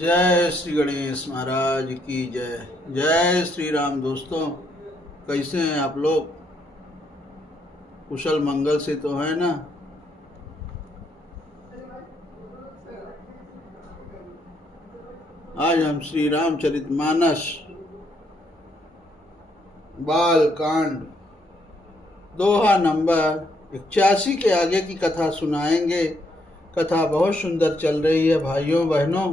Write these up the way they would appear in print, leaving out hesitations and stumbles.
जय श्री गणेश महाराज की जय। जय श्री राम। दोस्तों, कैसे हैं आप लोग? कुशल मंगल से तो है ना? आज हम श्री रामचरितमानस बाल कांड दोहा नंबर 81 के आगे की कथा सुनाएंगे। कथा बहुत सुंदर चल रही है भाइयों बहनों।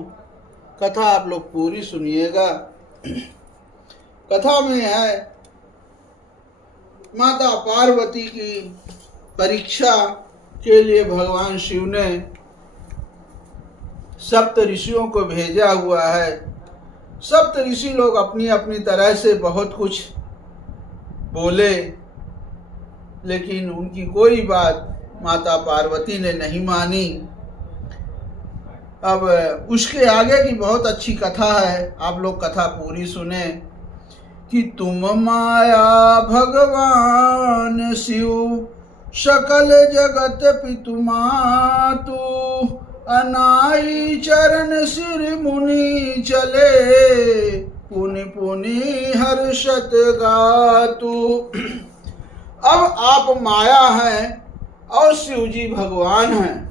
कथा आप लोग पूरी सुनिएगा। कथा में है माता पार्वती की परीक्षा के लिए भगवान शिव ने सप्त ऋषियों को भेजा हुआ है। सप्त ऋषि लोग अपनी अपनी तरह से बहुत कुछ बोले, लेकिन उनकी कोई बात माता पार्वती ने नहीं मानी। अब उसके आगे की बहुत अच्छी कथा है, आप लोग कथा पूरी सुने। कि तुम माया भगवान शिव सकल जगत पितु मातु, अनाई चरण सिर मुनि चले, पुनि पुनि हर्षत गातु। अब आप माया हैं और शिव जी भगवान हैं।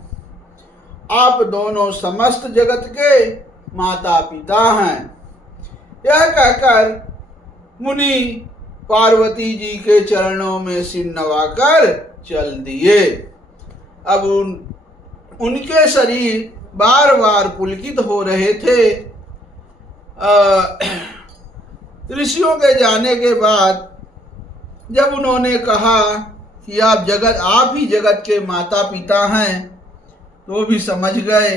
आप दोनों समस्त जगत के माता पिता हैं। यह कहकर मुनि पार्वती जी के चरणों में सिर नवाकर चल दिए। अब उनके शरीर बार बार पुलकित हो रहे थे। ऋषियों के जाने के बाद जब उन्होंने कहा कि आप ही जगत के माता पिता हैं, तो भी समझ गए।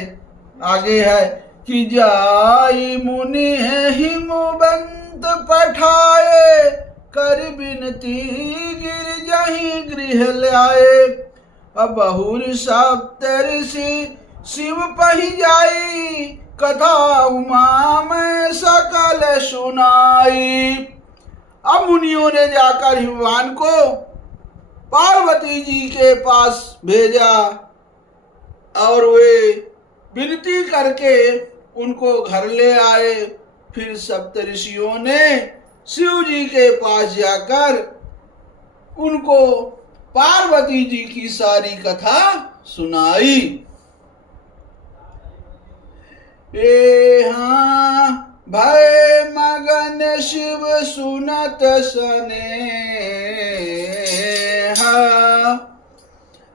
आगे है कि जाई मुनि हिमवंत पठाए, कर बिनती गिर जहीं गृह लाए, अब बहुर सप्तऋषि शिव पहि जाई, कथा उमा में सकल सुनाई। अब मुनियों ने जाकर हिमवान को पार्वती जी के पास भेजा और वे विनती करके उनको घर ले आए। फिर सप्तऋषियों ने शिव जी के पास जाकर उनको पार्वती जी की सारी कथा सुनाई। हाँ भय मगन शिव सुनत स्नेहा,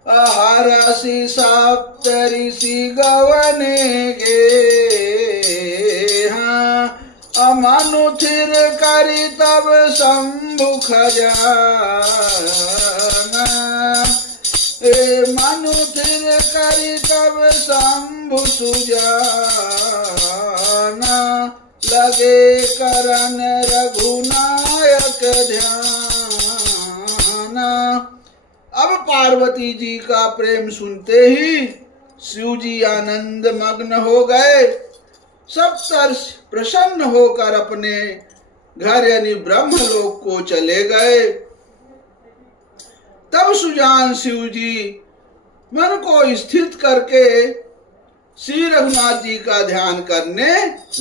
हरसि सप्तऋषि गवने गे, अमनु थिर करि तब शंभु खजाना, मनु थिर करि तब शंभु सुजाना, लगे करन रघुनायक ध्याना। अब पार्वती जी का प्रेम सुनते ही शिव जी आनंद मग्न हो गए। सप्तर्षि प्रसन्न होकर अपने घर यानी ब्रह्मलोक को चले गए। तब सुजान शिव जी मन को स्थित करके श्री रघुनाथ जी का ध्यान करने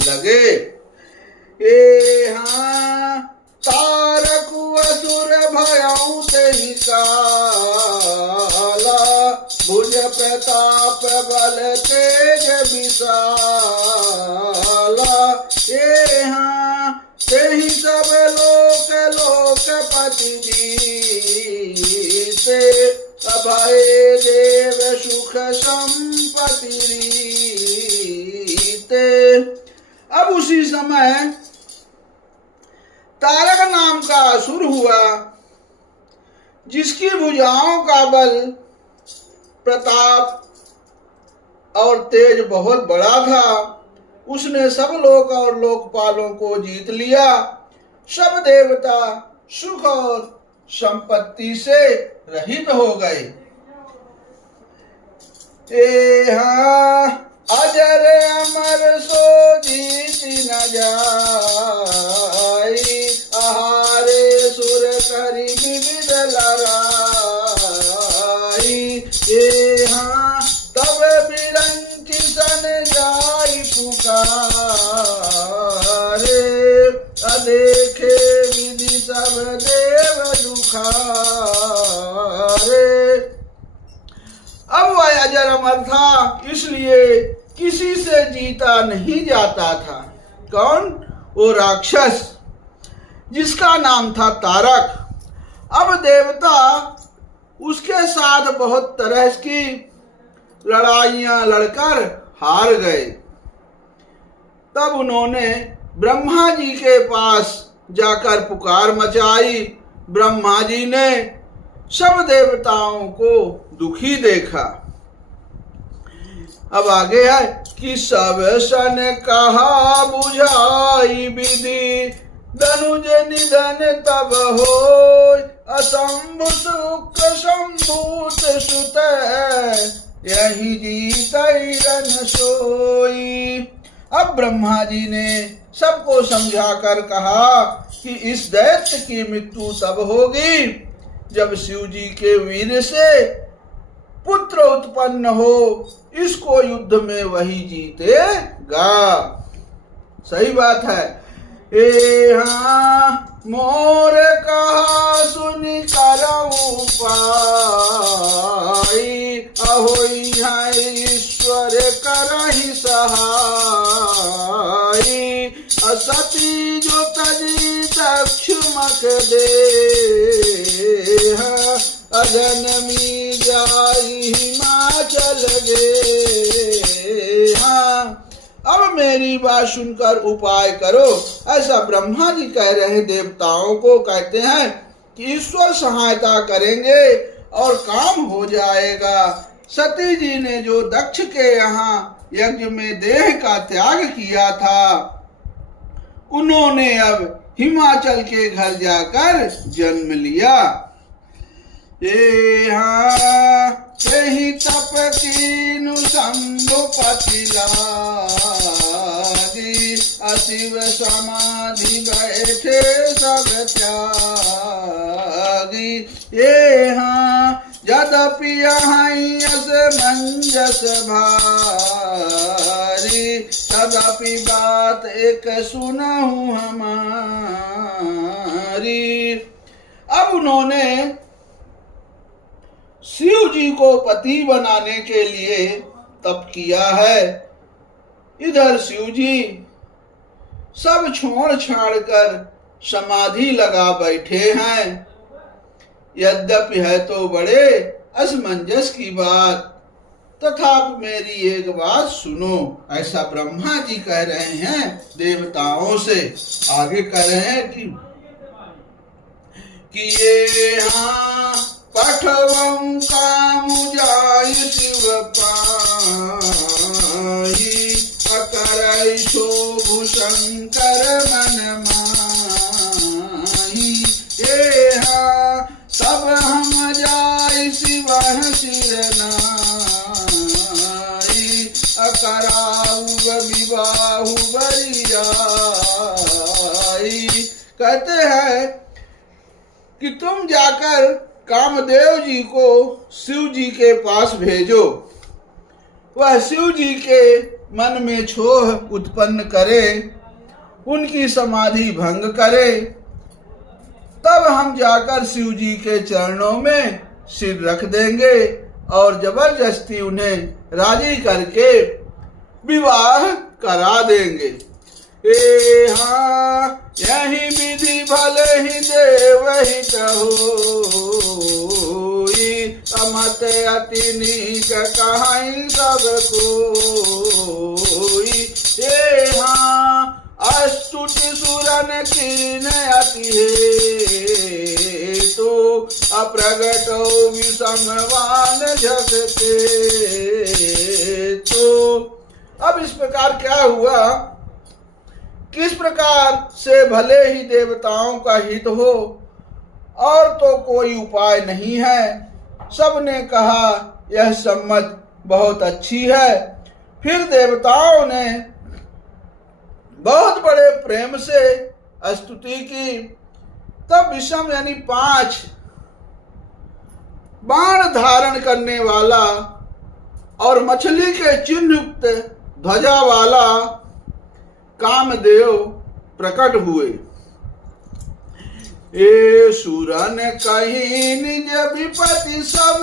लगे। हाँ तारकु असुर भयउ तेहि काला, भुज प्रताप बल तेज विशाला, हाँ तेहि सब लोक लोकपति जीते, अभय देव सुख संपत्ति रीते। अब उसी समय तारक नाम का असुर हुआ, जिसकी भुजाओं का बल प्रताप और तेज बहुत बड़ा था। उसने सब लोक और लोकपालों को जीत लिया। सब देवता सुख और संपत्ति से रहित हो गए। अजर अमर सो जीत न जाई, आहारे सुर करी विविध लड़ाई, हाँ तब बिरंची सन जाई पुकार, देव दुखारे। अब वह अजर अमर था, इसलिए किसी से जीता नहीं जाता था। कौन? वो राक्षस जिसका नाम था तारक। अब देवता उसके साथ बहुत तरह की लड़ाइयां लड़कर हार गए। तब उन्होंने ब्रह्मा जी के पास जाकर पुकार मचाई। ब्रह्मा जी ने सब देवताओं को दुखी देखा। अब आगे है कि सब सन कहा बुझाई विधि, धनुज निधन तब हो असंभु सुख संभूत सुत, यही जीतै रन सोई। अब ब्रह्मा जी ने सबको समझाकर कहा कि इस दैत्य की मृत्यु तब होगी जब शिव जी के वीर से पुत्र उत्पन्न हो। इसको युद्ध में वही जीतेगा। सही बात है। हाँ मोर कहा सुनि करऊ पाई, अहोई है ईश्वर करहि सहाई। असती जो तजी दक्ष मक दे, अजनमी जाई हिमाचल गे। हाँ अब मेरी बात सुनकर उपाय करो, ऐसा ब्रह्मा जी कह रहे देवताओं को। कहते हैं कि ईश्वर सहायता करेंगे और काम हो जाएगा। सती जी ने जो दक्ष के यहाँ यज्ञ में देह का त्याग किया था, उन्होंने अब हिमाचल के घर जाकर जन्म लिया। यही तप कीनु शंभुपति लागी, अशिव समाधि बैठे सब त्यागी। यद्यपि यस मंजस भारी, तदपि बात एक सुनहु हमारी। अब उन्होंने शिव जी को पति बनाने के लिए तप किया है। इधर शिव जी सब छोड़ छाड़ कर समाधि लगा बैठे हैं। यद्यपि है तो बड़े असमंजस की बात, तथापि मेरी एक बात सुनो, ऐसा ब्रह्मा जी कह रहे हैं देवताओं से। आगे कह रहे हैं कि ये हाँ पठवं कामु जाय शिव पाहि, अकरै शोभु शंकर मन माहि। सब हम जाय शिव सिर नाई, अकराउ विबाहु बरियाई। कहते हैं कि तुम जाकर कामदेव जी को शिव जी के पास भेजो, वह शिव जी के मन में छोह उत्पन्न करे, उनकी समाधि भंग करे, तब हम जाकर शिव जी के चरणों में सिर रख देंगे और जबरदस्ती उन्हें राजी करके विवाह करा देंगे। हाँ यही विधि भले ही देव हित होई, अमत अति नीक कहाई सब कोई। हाँ अस्तुति सुरन कीन अति हेतु, अप्रगटो विषमवान झकते। तो अब इस प्रकार क्या हुआ, किस प्रकार से भले ही देवताओं का हित हो और तो कोई उपाय नहीं है। सबने कहा यह सम्मत बहुत अच्छी है। फिर देवताओं ने बहुत बड़े प्रेम से स्तुति की। तब विषम यानी 5 बाण धारण करने वाला और मछली के चिन्ह युक्त ध्वजा वाला कामदेव प्रकट हुए। ए सुरन कही निज विपति सब,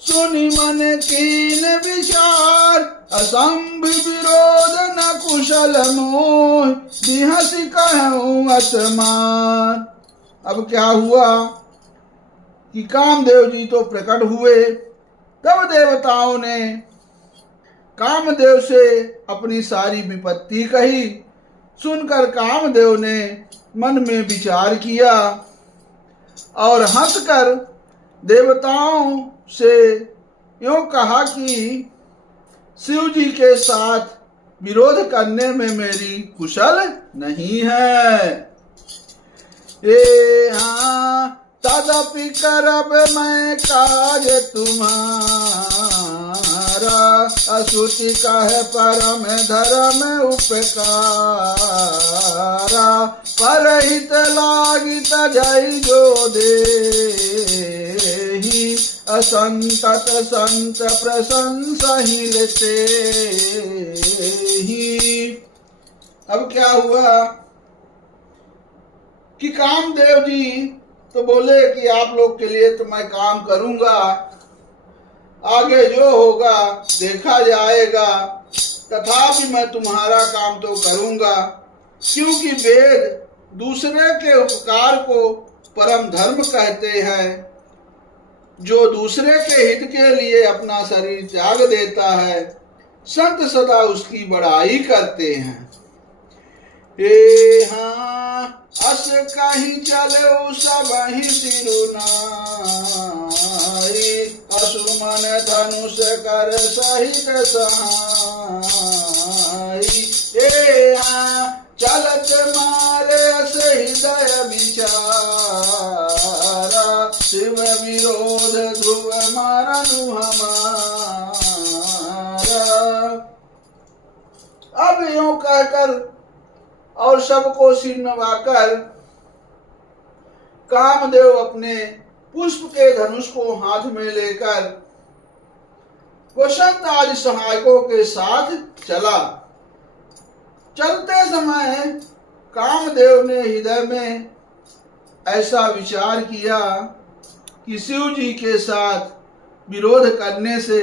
सुनि मन कीन विचार, असंभ विरोध न कुशल मोह, बिहसि कहूँ असमान। अब क्या हुआ कि कामदेव जी तो प्रकट हुए। तब देवताओं ने कामदेव से अपनी सारी विपत्ति कही। सुनकर कामदेव ने मन में विचार किया और हंसकर देवताओं से यूं कहा कि शिव जी के साथ विरोध करने में मेरी कुशल नहीं है। ये हाँ तदपि करब मैं काज तुम्हारा, असुति कहे परम धर्म उपकारा, परहित लागित जय जो देहि, असंतत संत प्रशंसा ही लेते ही। अब क्या हुआ कि कामदेव जी तो बोले कि आप लोग के लिए तो मैं काम करूंगा, आगे जो होगा देखा जाएगा, तथापि मैं तुम्हारा काम तो करूंगा, क्योंकि वेद दूसरे के उपकार को परम धर्म कहते हैं। जो दूसरे के हित के लिए अपना शरीर त्याग देता है, संत सदा उसकी बड़ाई करते हैं। हे हाँ अस कहीं चले सबहि सिरुनाई, असुमन धनुष कर सहित सहाई। हे हाँ चलत मारे अस हृदय विचारा, शिव विरोध ध्रुव मारनु हमारा। अब यूं कहकर और सबको सिर नवाकर कामदेव अपने पुष्प के धनुष को हाथ में लेकर वसंत आदि सहायकों के साथ चला। चलते समय कामदेव ने हृदय में ऐसा विचार किया कि शिव जी के साथ विरोध करने से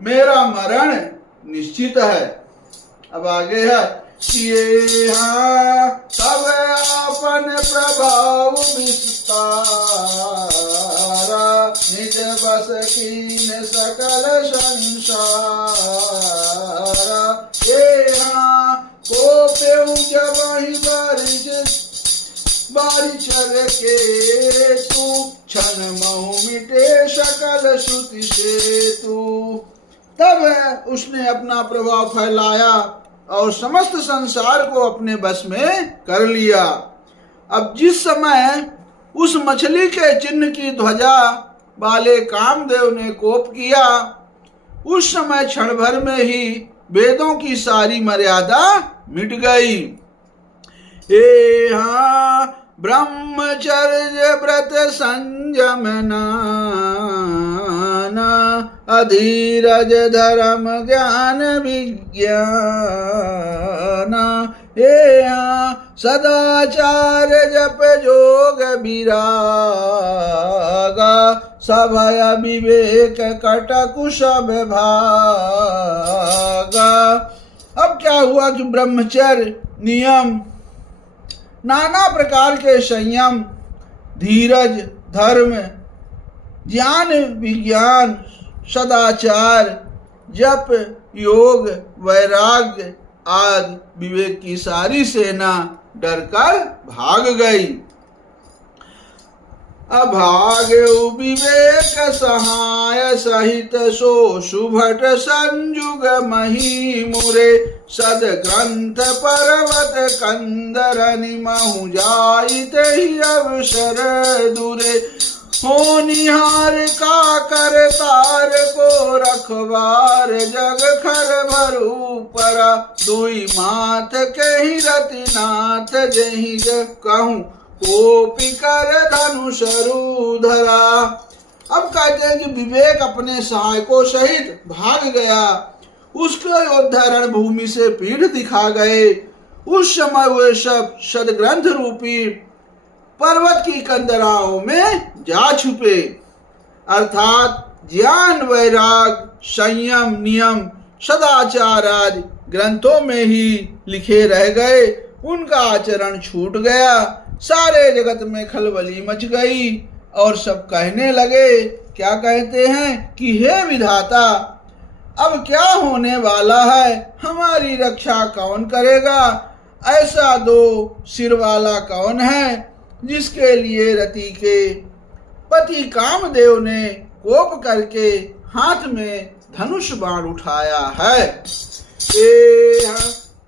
मेरा मरण निश्चित है। अब आगे है ये हाँ तब अपन प्रभाव विस्तारा, निज बस कीन सकल संसारा। ये हाँ को पेऊ जब ही बारिशर के तू, क्षण महु मिटे सकल श्रुति से तू। तब उसने अपना प्रभाव फैलाया और समस्त संसार को अपने बस में कर लिया। अब जिस समय उस मछली के चिन्ह की ध्वजा वाले कामदेव ने कोप किया, उस समय क्षण भर में ही वेदों की सारी मर्यादा मिट गई। हे हाँ ब्रह्मचर्य व्रत संयम नाना, अधीरज धर्म ज्ञान विज्ञान। हे हाँ सदाचार जप जोग विरागा, सभय विवेक कटकुशभ भागा। अब क्या हुआ कि ब्रह्मचर्य नियम, नाना प्रकार के संयम, धीरज, धर्म, ज्ञान विज्ञान, सदाचार, जप, योग, वैराग्य आदि विवेक की सारी सेना डरकर भाग गई। अभागे विवेक सहाय सहित सो सुभट संजुग मही मुरे, सद ग्रंथ पर्वत कंदरनि महु जाइत ही अवसर दूरे। होनिहार का कर तार को रखवार, जग खर भरू परा, दुई माथ के ही रतिनाथ जही कहूँ कोपी कर धनुष रूधरा। अब कहते हैं कि विवेक अपने सहायकों सहित भाग गया। उसके योद्धा रणभूमि से पीठ दिखा गए। उस समय वे सब सदग्रंथ रूपी पर्वत की कंदराओं में जा छुपे। अर्थात ज्ञान, वैराग, संयम, नियम, सदाचार आदि ग्रंथों में ही लिखे रह गए, उनका आचरण छूट गया। सारे जगत में खलबली मच गई और सब कहने लगे, क्या कहते हैं कि हे विधाता, अब क्या होने वाला है, हमारी रक्षा कौन करेगा? ऐसा दो सिर वाला कौन है जिसके लिए रति के पति कामदेव ने कोप करके हाथ में धनुष बाण उठाया है।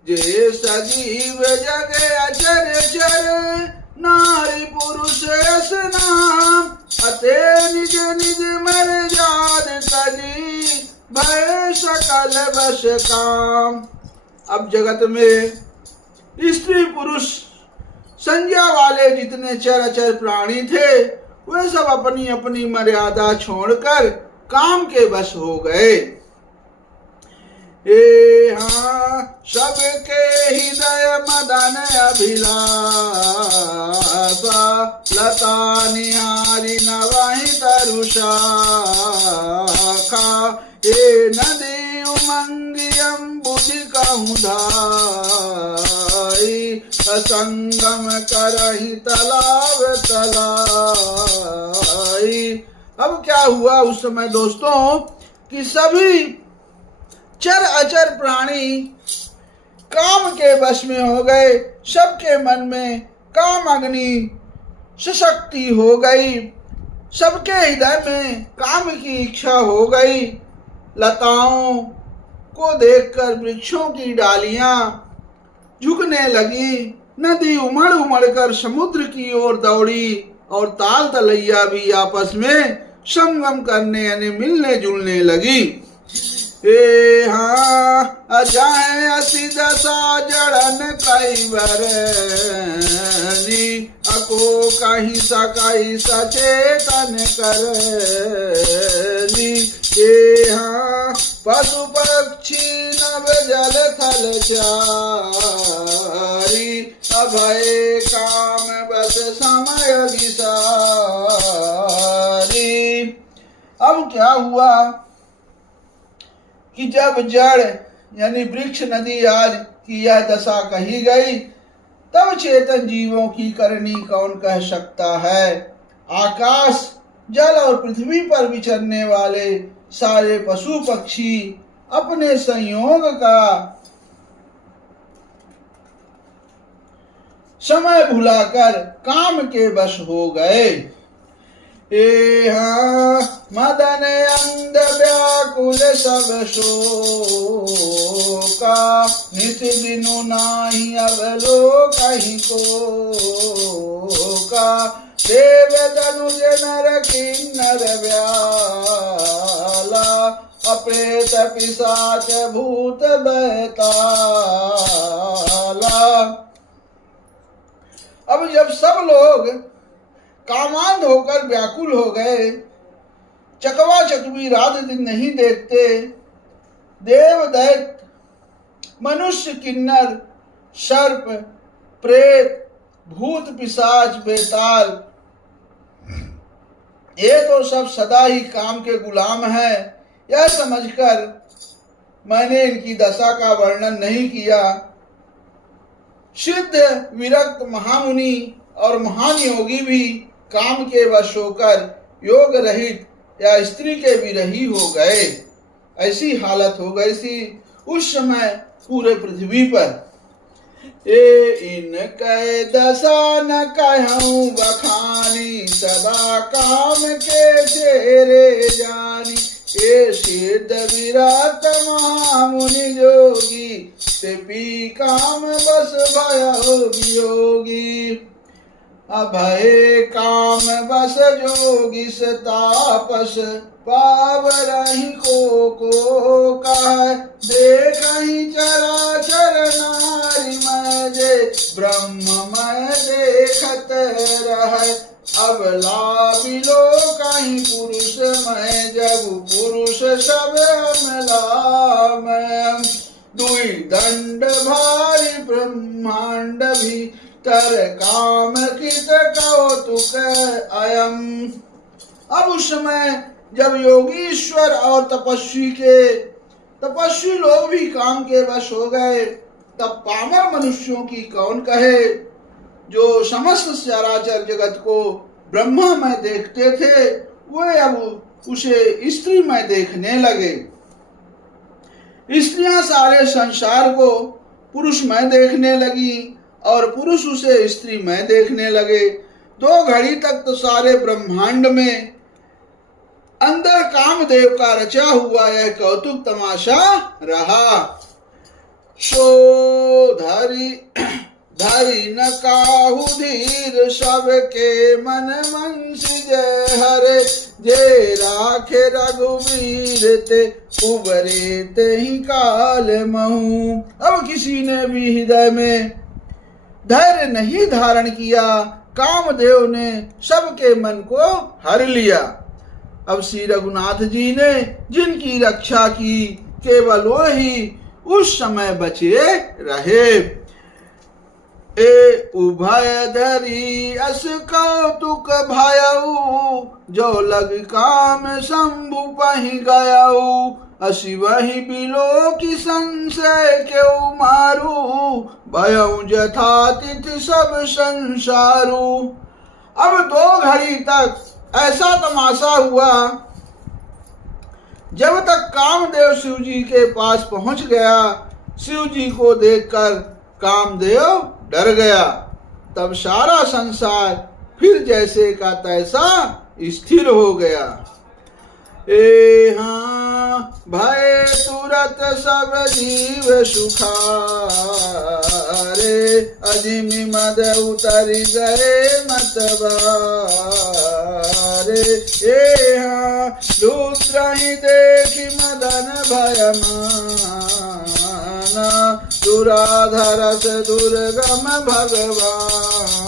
जे सजीव जग अचर चर, नारी पुरुष यस नाम, अते निज निज मर जाद तजी, भय सकल बस काम। अब जगत में स्त्री पुरुष संज्ञा वाले जितने चराचर प्राणी थे, वे सब अपनी अपनी मर्यादा छोड़कर काम के वश हो गए। सबके हृदय मदन अभिलाषा, लता निहारी नवहि तरुषा, नदी उमंगियम बुद्धि कहूँ धाई, संगम करहि तलाव तलाई। अब क्या हुआ उस समय दोस्तों कि सभी चर अचर प्राणी काम के वश में हो गए। सबके मन में काम अग्नि सशक्ति हो गई, सबके हृदय में काम की इच्छा हो गई। लताओं को देखकर वृक्षों की डालियां झुकने लगी, नदी उमड़ उमड़ कर समुद्र की ओर दौड़ी और ताल तलैया भी आपस में संगम करने यानी मिलने जुलने लगी। अजाए असी दशा जड़न कई बरनी, अको कहीं सकाई सचेतन करनी। पशु पक्षी नभ जल थल चारी, अभय काम बस समय विसारी। अब क्या हुआ कि जब जड़ यानी वृक्ष, नदी आदि की यह दशा कही गई, तब चेतन जीवों की करनी कौन कह सकता है। आकाश, जल और पृथ्वी पर विचरने वाले सारे पशु पक्षी अपने संयोग का समय भुलाकर काम के वश हो गए। मदन अंध व्याकुल सब शोका, नित दिनु नाही अवलोकहि कोका। देव धनुज नर किन्नर व्याला, अप्रेत पिशाच भूत बैताला। अब जब सब लोग कामांध होकर व्याकुल हो गए, चकवा चकवी रात दिन नहीं देखते, देव दैत्य, मनुष्य, किन्नर, सर्प, प्रेत, भूत पिशाच, बेताल, ये तो सब सदा ही काम के गुलाम हैं। यह समझकर मैंने इनकी दशा का वर्णन नहीं किया। सिद्ध विरक्त महामुनि और महान योगी भी काम के वश होकर योग रहित या स्त्री के विरही हो गए। ऐसी हालत हो गई थी उस समय पूरे पृथ्वी पर। इनके दशा न कहूँ बखानी, सदा काम के चेरे जानी। सिद्ध विराट महामुनि जोगी, ते पी काम बस भयो वियोगी। अभय काम बस जोगी तापस, पावरहि को कह। देखहि चराचर नारी मैं जे, ब्रह्ममय देखत रह। अब लाबिलो कहीं पुरुष मैं, जब पुरुष सब अमला मैं। दुई दंड भारी ब्रह्मांड भी, तर काम कित कौतुक अयम। अब उस समय जब योगीश्वर और तपस्वी लोग भी काम के वश हो गए, तब पामर मनुष्यों की कौन कहे, जो समस्त चराचर जगत को ब्रह्ममय देखते थे, वे अब उसे स्त्रीमय देखने लगे। स्त्रियां सारे संसार को पुरुषमय देखने लगी और पुरुष उसे स्त्रीमय देखने लगे। 2 घड़ी तक तो सारे ब्रह्मांड में अंदर कामदेव का रचा हुआ यह कौतुक तमाशा रहा। सो धरी न काहू धीर, सबके मन मंसी जय हरे, जे राखे रघुवीर ते उबरे ते ही काल महू। अब किसी ने भी हृदय में धैर्य नहीं धारण किया, कामदेव ने सबके मन को हर लिया। अब श्री रघुनाथ जी ने जिनकी रक्षा की, केवल वो ही उस समय बचे रहे। ए उभय धरी अस कौतुक भयऊ, जो लग काम शंभु पहि गयऊ, असी वही बिलो की संशय क्यों मारू, भयऊ जथा तिथि सब संसारू। अब 2 घड़ी तक ऐसा तमाशा हुआ, जब तक कामदेव शिव जी के पास पहुंच गया। शिव जी को देखकर कामदेव डर गया। तब सारा संसार फिर जैसे का तैसा स्थिर हो गया। ए हाँ भय तुरत सब जीव सुखारे, अजिमि मद उतर गए मतबारे। ए हाँ रुद्र ही देखी मदन भय माना, दुराधरस दुर्गम भगवाना।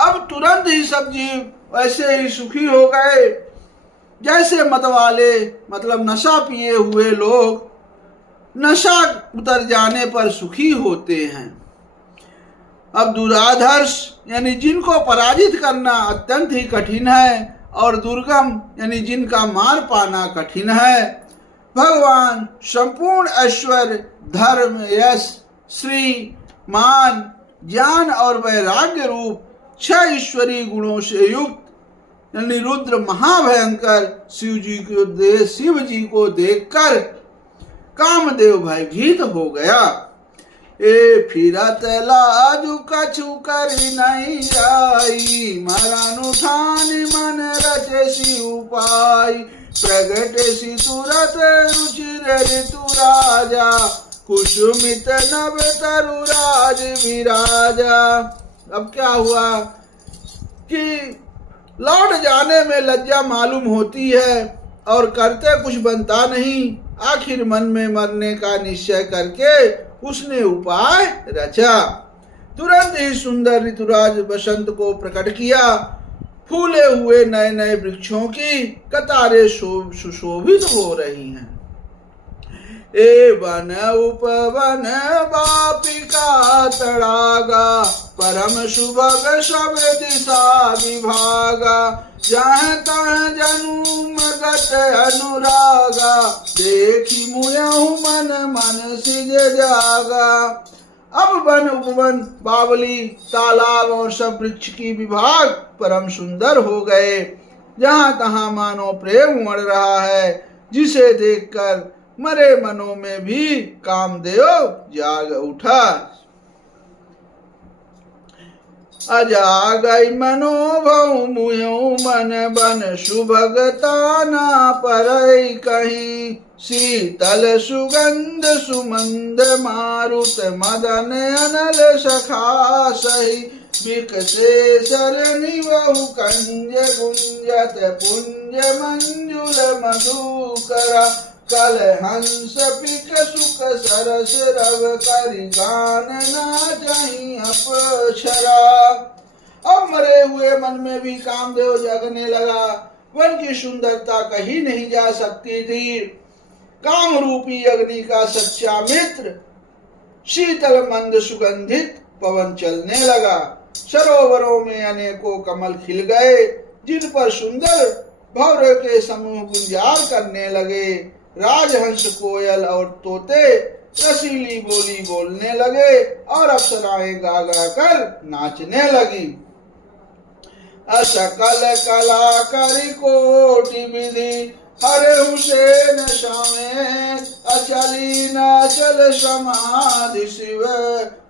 अब तुरंत ही सब जीव वैसे ही सुखी हो गए जैसे मतवाले, मतलब नशा पिए हुए लोग नशा उतर जाने पर सुखी होते हैं। अब दुराधर्ष यानी जिनको पराजित करना अत्यंत ही कठिन है, और दुर्गम यानी जिनका मार पाना कठिन है, भगवान संपूर्ण ऐश्वर्य, धर्म, यश, श्री, मान, ज्ञान और वैराग्य रूप 6 ईश्वरीय गुणों से युक्त यानी रुद्र महाभयंकर शिव जी को देखकर कामदेव भयभीत हो गया। ए फिरत लाजु कछु करी नहीं जाई, मरण उठानी मन रचे सी उपाय, प्रगट सी तुरत रुचिर ऋतु राजा, कुसुमित नव तरु राज विराजा। अब क्या हुआ कि लौट जाने में लज्जा मालूम होती है और करते कुछ बनता नहीं। आखिर मन में मरने का निश्चय करके उसने उपाय रचा। तुरंत ही सुंदर ऋतुराज बसंत को प्रकट किया। फूले हुए नए नए वृक्षों की कतारें सुशोभित हो रही हैं। ए वन उपवन बापिका तड़ागा, परम सुभग सब दिशा विभागा, जहाँ तहाँ जनुम गत अनुरागा, देखी मुयहु मन मन सिज जागा। अब वन उपवन, बावली, तालाब और सब वृक्ष की विभाग परम सुंदर हो गए। जहाँ तहाँ मानो प्रेम उमड़ रहा है, जिसे देखकर मरे मनों में भी कामदेव जाग उठा। अजागई मनोभव मुह्यो मन बन, सुभगता ना परई कहीं, शीतल सुगंध सुमंद मारुत, मदन अनल सखा सही, विकसे सरणी बहु कंज गुंजत, पुंज मंजुल मधुकरा, कल हंस पिक सुख सरस रव, करि गान नाचहि अप्सरा। अब मरे हुए मन में भी कामदेव जगने लगा। वन की सुंदरता कही नहीं जा सकती थी। काम रूपी अग्नि का सच्चा मित्र शीतल मंद सुगंधित पवन चलने लगा। सरोवरों में अनेकों कमल खिल गए, जिन पर सुंदर भौर के समूह गुंजार करने लगे। राजहंस, कोयल और तोते रसीली बोली बोलने लगे और अप्सराएं गा गा कर नाचने लगी। असकल कलाकारी कोटि विधि हरे हुसैन शामे, अचली न चल समाधि शिव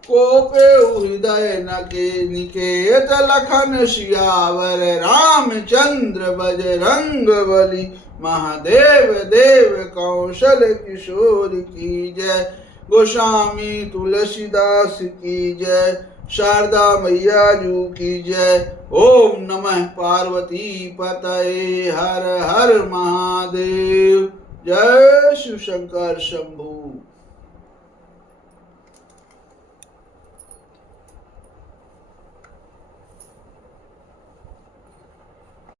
कोपे हृदय नके निकेत लखन सियावर रामचंद्र बजरंग बली। महादेव देव कौशल किशोर की जय, गोस्वामी तुलसीदास की जय, शारदा मैया जू की जय। ओम नमः पार्वती पतये, हर हर महादेव। जय शिव शंकर शंभु।